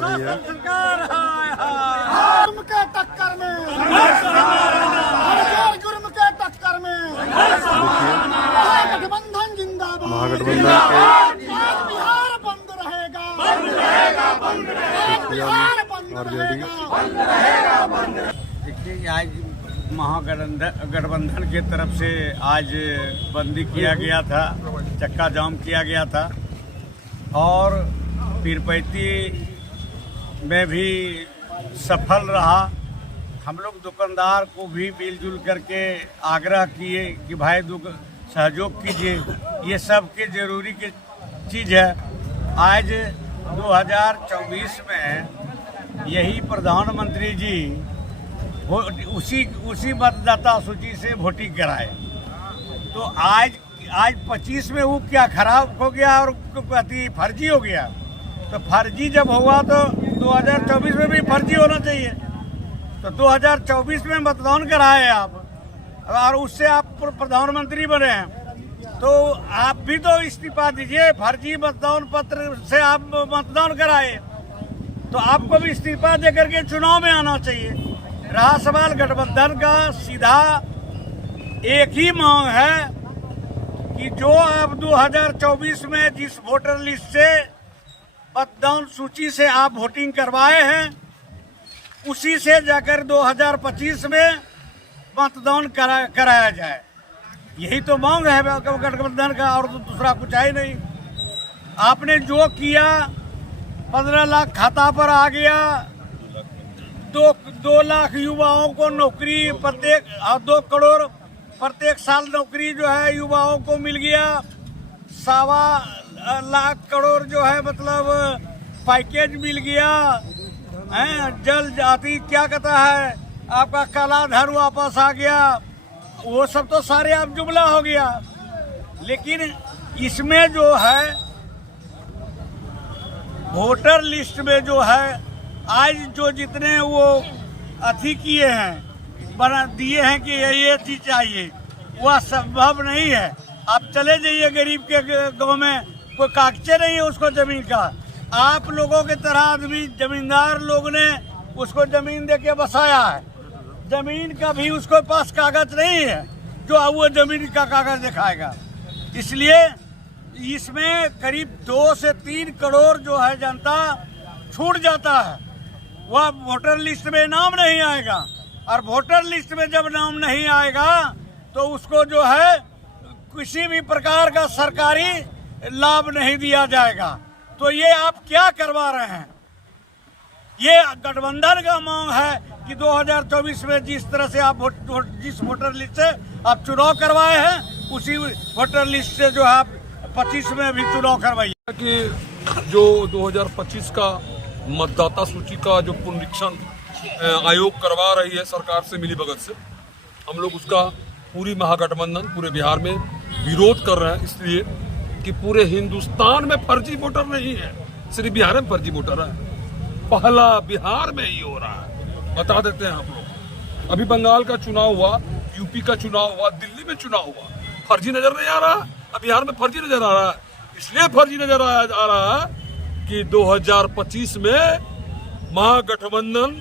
रही है। जुर्म के टक्कर में, जुर्म के टक्कर में महागठबंधन जिंदाबाद, महागठबंधन के बिहार बंद रहेगा, बिहार बंद रहेगा। देखिए, आज महागठबंधन की तरफ से आज बंदी किया गया था, चक्का जाम किया गया था और पीरपैती में भी सफल रहा। हम लोग दुकानदार को भी मिलजुल करके आग्रह किए कि भाई सहयोग कीजिए, ये सब के जरूरी की चीज़ है। आज 2024 में यही प्रधानमंत्री जी उसी मतदाता सूची से वोटिंग कराए, तो आज 25 में वो क्या खराब हो गया और फर्जी हो गया। तो फर्जी जब हुआ तो 2024 में भी फर्जी होना चाहिए। तो 2024 में मतदान कराए आप और उससे आप प्रधानमंत्री बने हैं, तो आप भी तो इस्तीफा दीजिए। फर्जी मतदान पत्र से आप मतदान कराए तो आपको भी इस्तीफा दे करके चुनाव में आना चाहिए। रहा सवाल गठबंधन का, सीधा एक ही मांग है कि जो आप 2024 में जिस वोटर लिस्ट से मतदान सूची से आप वोटिंग करवाए हैं उसी से जाकर 2025 में मतदान कराया जाए। यही तो मांग है गठबंधन का, और तो दूसरा कुछ है नहीं। आपने जो किया 15 लाख खाता पर आ गया, 2 लाख युवाओं को नौकरी प्रत्येक 2 करोड़ प्रत्येक साल नौकरी जो है युवाओं को मिल गया। 1.25 लाख करोड़ जो है मतलब पैकेज मिल गया है। जल जाति क्या कहता है आपका काला धन वापस आ गया, वो सब तो सारे आप जुमला हो गया। लेकिन इसमें जो है वोटर लिस्ट में जो है आज जो जितने वो अथी किए हैं, बना दिए हैं कि ये चीज चाहिए, वह संभव नहीं है। आप चले जाइए गरीब के गांव में, कोई कागजे नहीं है उसको जमीन का। आप लोगों की तरह आदमी जमींदार लोग ने उसको जमीन दे के बसाया है, जमीन का भी उसको पास कागज नहीं है जो वो जमीन का कागज दिखाएगा। इसलिए इसमें करीब 2 से 3 करोड़ जो है जनता छूट जाता है, वह वोटर लिस्ट में नाम नहीं आएगा। और वोटर लिस्ट में जब नाम नहीं आएगा तो उसको जो है किसी भी प्रकार का सरकारी लाभ नहीं दिया जाएगा। तो ये आप क्या करवा रहे हैं? ये गठबंधन का मांग है कि 2024 में जिस तरह से आप जिस वोटर लिस्ट से आप चुनाव करवाए हैं उसी वोटर लिस्ट से जो है आप 25 में भी चुनाव करवाइए। कि जो 2025 का मतदाता सूची का जो पुनरीक्षण आयोग करवा रही है सरकार से मिली भगत से, हम लोग उसका पूरी महागठबंधन पूरे बिहार में विरोध कर रहे हैं। इसलिए कि पूरे हिंदुस्तान में फर्जी वोटर नहीं है, सिर्फ बिहार में फर्जी वोटर है। पहला बिहार में ही हो रहा है। बता देते हैं हम लोग, अभी बंगाल का चुनाव हुआ, यूपी का चुनाव हुआ, दिल्ली में चुनाव हुआ, फर्जी नजर नहीं आ रहा। अब बिहार में फर्जी नजर आ रहा है। इसलिए फर्जी नजर आ रहा है कि 2025 में महागठबंधन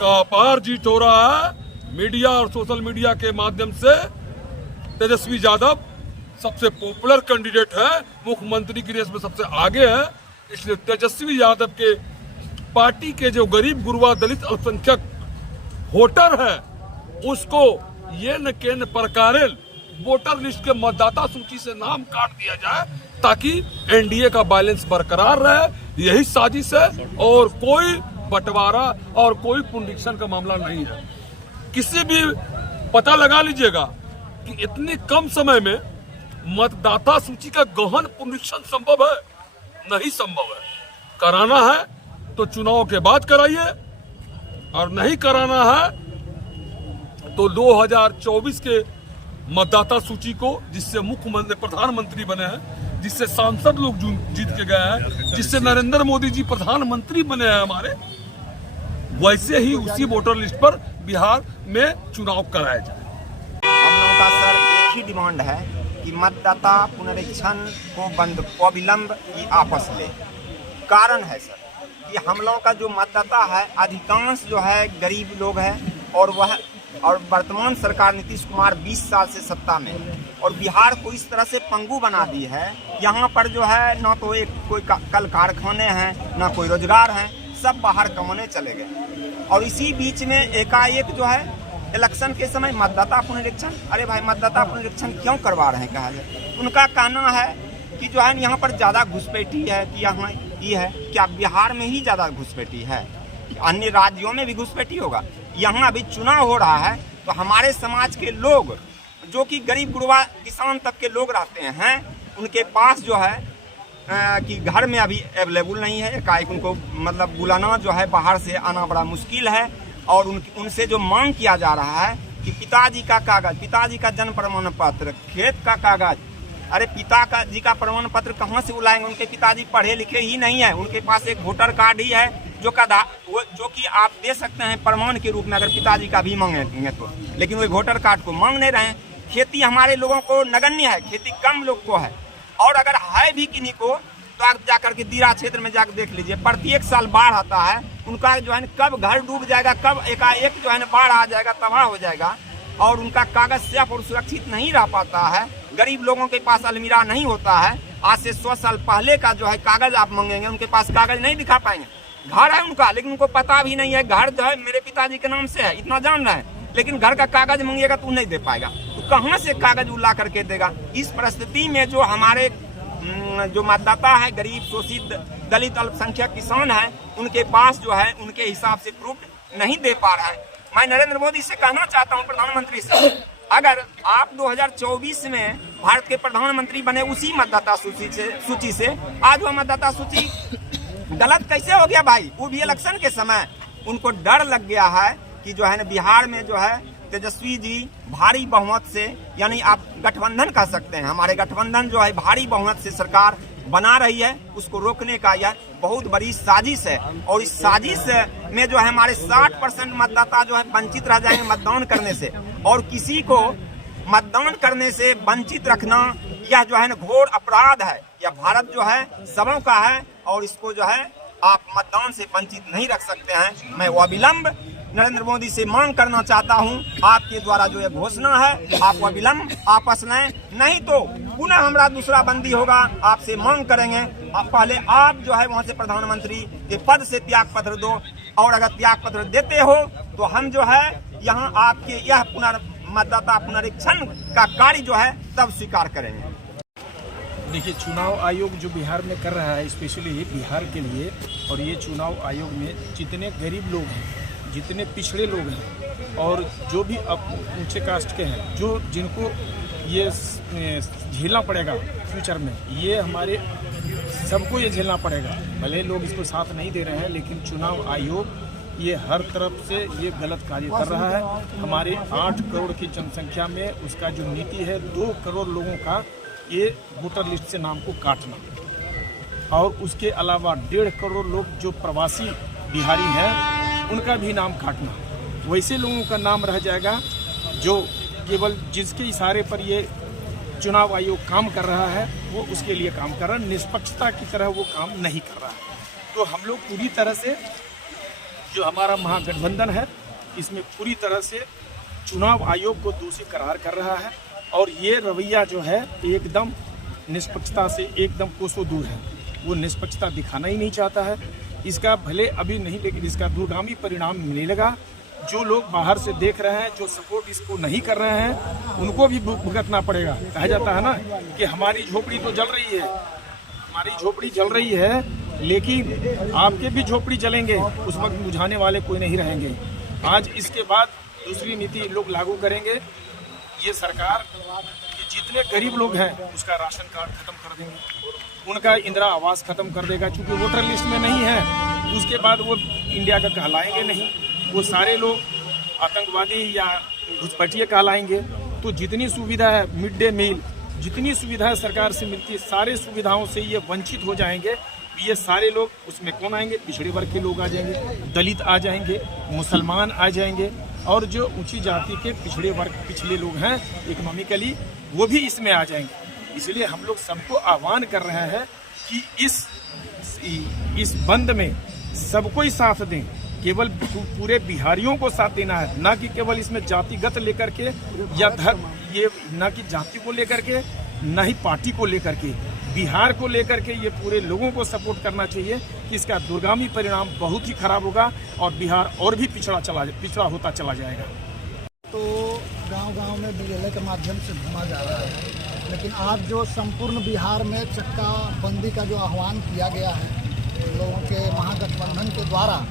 का अपार जीत हो रहा है। मीडिया और सोशल मीडिया के माध्यम से तेजस्वी यादव सबसे पॉपुलर कैंडिडेट है, मुख्यमंत्री की रेस में सबसे आगे है। इसलिए तेजस्वी यादव के पार्टी के जो गरीब गुरबा दलित अल्पसंख्यक वोटर है उसको ये न केन प्रकारे वोटर लिस्ट के मतदाता सूची से नाम काट दिया जाए ताकि एनडीए का बैलेंस बरकरार रहे। यही साजिश है और कोई बंटवारा और कोई पुनरीक्षण का मामला नहीं है। किसी भी पता लगा लीजिएगा कि इतनी कम समय में मतदाता सूची का गहन पुनरीक्षण संभव है? नहीं संभव है। कराना है तो चुनाव के बाद कराइए, और नहीं कराना है तो 2024 के मतदाता सूची को, जिससे मुख्यमंत्री प्रधानमंत्री बने हैं, जिससे सांसद लोग जीत के गए हैं, जिससे नरेंद्र मोदी जी प्रधानमंत्री बने हैं हमारे, वैसे ही उसी वोटर लिस्ट पर बिहार में चुनाव कराया जाए। हम लोगों का सर एक ही डिमांड है कि मतदाता पुनरीक्षण को बंद अविलंब की आपस ले। कारण है सर कि हम लोगों का जो मतदाता है अधिकांश जो है गरीब लोग हैं और वर्तमान सरकार नीतीश कुमार 20 साल से सत्ता में, और बिहार को इस तरह से पंगु बना दी है। यहाँ पर जो है ना तो एक कोई कल कारखाने हैं, ना कोई रोजगार है, सब बाहर कमाने चले गए। और इसी बीच में एकाएक जो है इलेक्शन के समय मतदाता पुनरीक्षण, अरे भाई मतदाता पुनरीक्षण क्यों करवा रहे हैं कहा जाए। उनका कहना है कि जो है यहाँ पर ज़्यादा घुसपैठी है, कि यहाँ ये है, क्या बिहार में ही ज़्यादा घुसपैठी है, अन्य राज्यों में भी घुसपैठी होगा। यहाँ अभी चुनाव हो रहा है तो हमारे समाज के लोग जो कि गरीब गुरबा किसान तक के लोग रहते हैं, उनके पास जो है कि घर में अभी अवेलेबल नहीं है, एकाएक उनको मतलब बुलाना जो है बाहर से आना बड़ा मुश्किल है। और उनसे जो मांग किया जा रहा है कि पिताजी का कागज, पिताजी का जन्म प्रमाण पत्र, खेत का कागज, अरे जी का प्रमाण पत्र कहाँ से बुलाएंगे? उनके पिताजी पढ़े लिखे ही नहीं है, उनके पास एक वोटर कार्ड ही है जो कि आप दे सकते हैं प्रमाण के रूप में अगर पिताजी का भी मांगेंगे तो, लेकिन वो वोटर कार्ड को मांग नहीं रहे हैं। खेती हमारे लोगों को नगण्य है, खेती कम लोग को है, और अगर है भी किन्हीं को तो आप जाकर के दिरा क्षेत्र में जाकर देख लीजिए, प्रत्येक साल बाढ़ आता है, उनका जो है कब घर डूब जाएगा, कब एकाएक जो है बाढ़ आ जाएगा, तबाह हो जाएगा, और उनका कागज सेफ और सुरक्षित नहीं रह पाता है। गरीब लोगों के पास अलमीरा नहीं होता है। आज से 100 साल पहले का जो है कागज आप मांगेंगे, उनके पास कागज नहीं दिखा पाएंगे। घर है उनका, लेकिन उनको पता भी नहीं है घर जो है मेरे पिताजी के नाम से है, इतना जान रहे हैं, लेकिन घर का कागज मांगिएगा तो नहीं दे पाएगा। तो कहाँ से कागज ला करके देगा? इस परिस्थिति में जो हमारे जो मतदाता है, गरीब शोषित दलित अल्पसंख्यक किसान है, उनके पास जो है उनके हिसाब से प्रूफ नहीं दे पा रहा है। मैं नरेंद्र मोदी से कहना चाहता हूं, प्रधानमंत्री से, अगर आप 2024 में भारत के प्रधानमंत्री बने उसी मतदाता सूची से आज वह मतदाता सूची गलत कैसे हो गया भाई? वो भी इलेक्शन के समय उनको डर लग गया है कि जो है ना बिहार में जो है तेजस्वी जी भारी बहुमत से, यानी आप गठबंधन कह सकते हैं, हमारे गठबंधन जो है भारी बहुमत से सरकार बना रही है, उसको रोकने का यह बहुत बड़ी साजिश है। और इस साजिश में जो है हमारे 60% मतदाता जो है वंचित रह जाएंगे मतदान करने से, और किसी को मतदान करने से वंचित रखना यह जो है ना घोर अपराध है। यह भारत जो है सबों का है और इसको जो है आप मतदान से वंचित नहीं रख सकते हैं। मैं अविलंब नरेंद्र मोदी से मांग करना चाहता हूं, आपके द्वारा जो ये घोषणा है आप अविलंब आपस लें, नहीं तो पुनः हमारा दूसरा बंदी होगा, आपसे मांग करेंगे पहले आप जो है वहां से प्रधानमंत्री के पद से त्याग पत्र दो, और अगर त्याग पत्र देते हो तो हम जो है यहाँ आपके यह मतदाता पुनरीक्षण का कार्य जो है तब स्वीकार करेंगे। देखिए, चुनाव आयोग जो बिहार में कर रहा है स्पेशली बिहार के लिए, और ये चुनाव आयोग में जितने गरीब लोग हैं, जितने पिछड़े लोग हैं, और जो भी ऊंचे कास्ट के हैं, जो जिनको ये झेलना पड़ेगा फ्यूचर में, ये हमारे सबको ये झेलना पड़ेगा। भले लोग इसको साथ नहीं दे रहे हैं, लेकिन चुनाव आयोग ये हर तरफ से ये गलत कार्य कर रहा है। हमारे 8 करोड़ की जनसंख्या में उसका जो नीति है 2 करोड़ लोगों का ये वोटर लिस्ट से नाम को काटना, और उसके अलावा 1.5 करोड़ लोग जो प्रवासी बिहारी हैं उनका भी नाम काटना। वैसे लोगों का नाम रह जाएगा जो केवल जिसके इशारे पर ये चुनाव आयोग काम कर रहा है, वो उसके लिए काम कर रहा है, निष्पक्षता की तरह वो काम नहीं कर रहा है। तो हम लोग पूरी तरह से जो हमारा महागठबंधन है इसमें पूरी तरह से चुनाव आयोग को दोषी करार कर रहा है, और ये रवैया जो है एकदम निष्पक्षता से एकदम कोसों दूर है। वो निष्पक्षता दिखाना ही नहीं चाहता है। इसका भले अभी नहीं, लेकिन इसका दूरगामी परिणाम मिलेगा। जो लोग बाहर से देख रहे हैं, जो सपोर्ट इसको नहीं कर रहे हैं, उनको भी भुगतना पड़ेगा। कहा जाता है ना कि हमारी झोपड़ी तो जल रही है, हमारी झोपड़ी जल रही है, लेकिन आपके भी झोपड़ी जलेंगे, उस वक्त बुझाने वाले कोई नहीं रहेंगे। आज इसके बाद दूसरी नीति लोग लागू करेंगे। ये सरकार जितने गरीब लोग हैं उसका राशन कार्ड खत्म कर देंगे, उनका इंदिरा आवास खत्म कर देगा, क्योंकि वोटर लिस्ट में नहीं है। उसके बाद वो इंडिया का कहलाएंगे नहीं, वो सारे लोग आतंकवादी या घुसपैठिए कहलाएंगे। तो जितनी सुविधा है, मिड डे मील, जितनी सुविधा सरकार से मिलती है, सारे सुविधाओं से ये वंचित हो जाएंगे। ये सारे लोग उसमें कौन आएंगे? पिछड़े वर्ग के लोग आ जाएंगे, दलित आ जाएंगे, मुसलमान आ जाएंगे, और जो ऊंची जाति के पिछड़े वर्ग पिछले लोग हैं इकोनॉमिकली, वो भी इसमें आ जाएंगे। इसलिए हम लोग सबको आह्वान कर रहे हैं कि इस बंद में सबको ही साथ दें, केवल पूरे बिहारियों को साथ देना है, ना कि केवल इसमें जातिगत लेकर के या धर्म, ये ना कि जाति को लेकर के, ना ही पार्टी को लेकर के, बिहार को लेकर के ये पूरे लोगों को सपोर्ट करना चाहिए कि इसका दूरगामी परिणाम बहुत ही खराब होगा और बिहार और भी पिछड़ा होता चला जाएगा। तो गांव-गांव में बीएलए के माध्यम से घुमा जा रहा है, लेकिन आज जो संपूर्ण बिहार में चक्का बंदी का जो आह्वान किया गया है लोगों के महागठबंधन के द्वारा,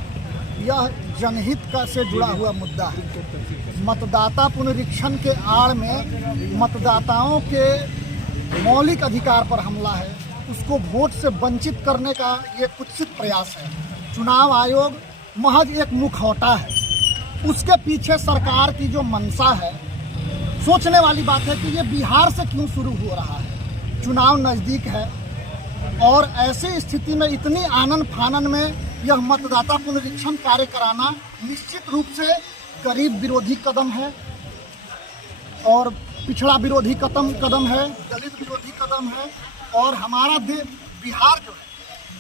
यह जनहित का से जुड़ा हुआ मुद्दा है। मतदाता पुनरीक्षण के आड़ में मतदाताओं के मौलिक अधिकार पर हमला है, उसको वोट से वंचित करने का ये कुत्सित प्रयास है। चुनाव आयोग महज एक मुखौटा है, उसके पीछे सरकार की जो मंशा है, सोचने वाली बात है कि ये बिहार से क्यों शुरू हो रहा है। चुनाव नज़दीक है और ऐसी स्थिति में इतनी आनन फानन में यह मतदाता पुनरीक्षण कार्य कराना निश्चित रूप से गरीब विरोधी कदम है और पिछड़ा विरोधी कदम है, दलित विरोधी कदम है। और हमारा बिहार जो है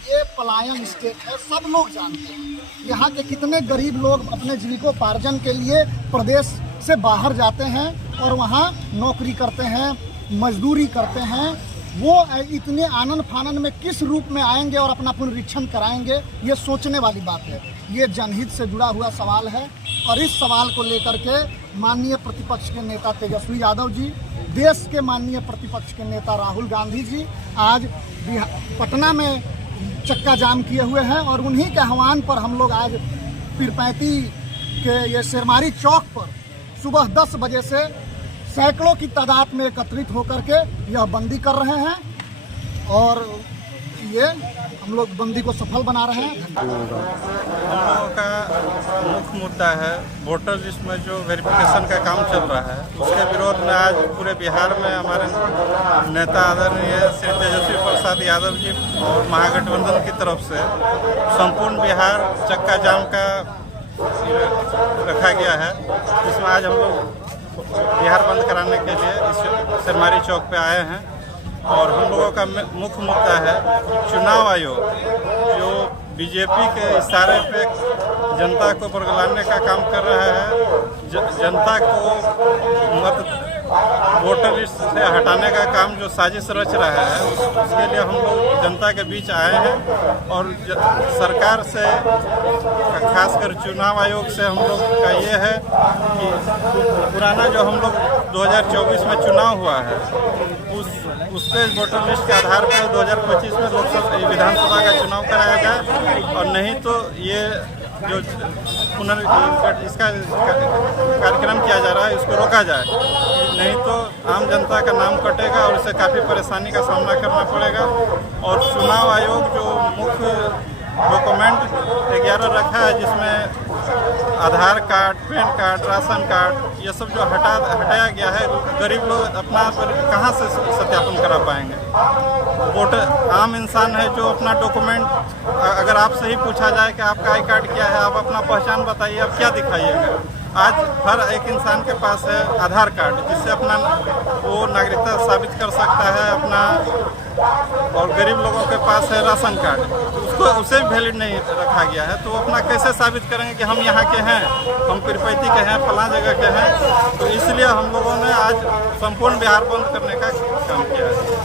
ये पलायन स्टेट है, सब लोग जानते हैं। यहाँ के कितने गरीब लोग अपने जीविकोपार्जन के लिए प्रदेश से बाहर जाते हैं और वहाँ नौकरी करते हैं, मजदूरी करते हैं। वो इतने आनन फानन में किस रूप में आएंगे और अपना पुनरीक्षण कराएंगे, ये सोचने वाली बात है। ये जनहित से जुड़ा हुआ सवाल है और इस सवाल को लेकर के माननीय प्रतिपक्ष के नेता तेजस्वी यादव जी, देश के माननीय प्रतिपक्ष के नेता राहुल गांधी जी आज पटना में चक्का जाम किए हुए हैं और उन्हीं के आह्वान पर हम लोग आज पीरपैंती के ये शेरमारी चौक पर सुबह 10 बजे से सैकड़ों की तादाद में एकत्रित होकर के यह बंदी कर रहे हैं और ये हम लोग बंदी को सफल बना रहे हैं। हम लोगों का मुख्य मुद्दा है वोटर लिस्ट में जो वेरिफिकेशन का काम चल रहा है, उसके विरोध में आज पूरे बिहार में हमारे नेता आदरणीय श्री तेजस्वी प्रसाद यादव जी और महागठबंधन की तरफ से संपूर्ण बिहार चक्का जाम का रखा गया है, जिसमें आज हम लोग बिहार बंद कराने के लिए इस शेरमारी चौक पे आए हैं। और हम लोगों का मुख्य मुद्दा है चुनाव आयोग जो बीजेपी के इशारे पे जनता को बरगलाने का काम कर रहा है, जनता को वोटर लिस्ट से हटाने का काम जो साजिश रच रहा है, उसके लिए हम लोग जनता के बीच आए हैं। और सरकार से, खासकर चुनाव आयोग से हम लोग का ये है कि पुराना जो हम लोग 2024 में चुनाव हुआ है, उसके वोटर लिस्ट के आधार पर 2025 में लोकसभा विधानसभा का चुनाव कराया जाए और नहीं तो ये जो इसका कार्यक्रम किया जा रहा है इसको रोका जाए, नहीं तो आम जनता का नाम कटेगा और इससे काफ़ी परेशानी का सामना करना पड़ेगा। और चुनाव आयोग जो मुख्य डॉक्यूमेंट 11 रखा है, जिसमें Aadhaar card, PAN card, ration card, ये सब जो हटाया गया है, गरीब लोग अपना कहाँ से सत्यापन करा पाएंगे। वोटर आम इंसान है जो अपना डॉक्यूमेंट, अगर आपसे ही पूछा जाए कि आपका आई कार्ड क्या है, आप अपना पहचान बताइए, आप क्या दिखाइएगा। आज हर एक इंसान के पास है आधार कार्ड, जिससे अपना वो नागरिकता साबित कर सकता है अपना। और गरीब लोगों के पास है राशन कार्ड, उसे भी वैलिड नहीं रखा गया है, तो वो अपना कैसे साबित करेंगे कि हम यहाँ के हैं, हम पीरपैंती के हैं, फलां जगह के हैं। तो इसलिए हम लोगों ने आज संपूर्ण बिहार बंद करने का काम किया है।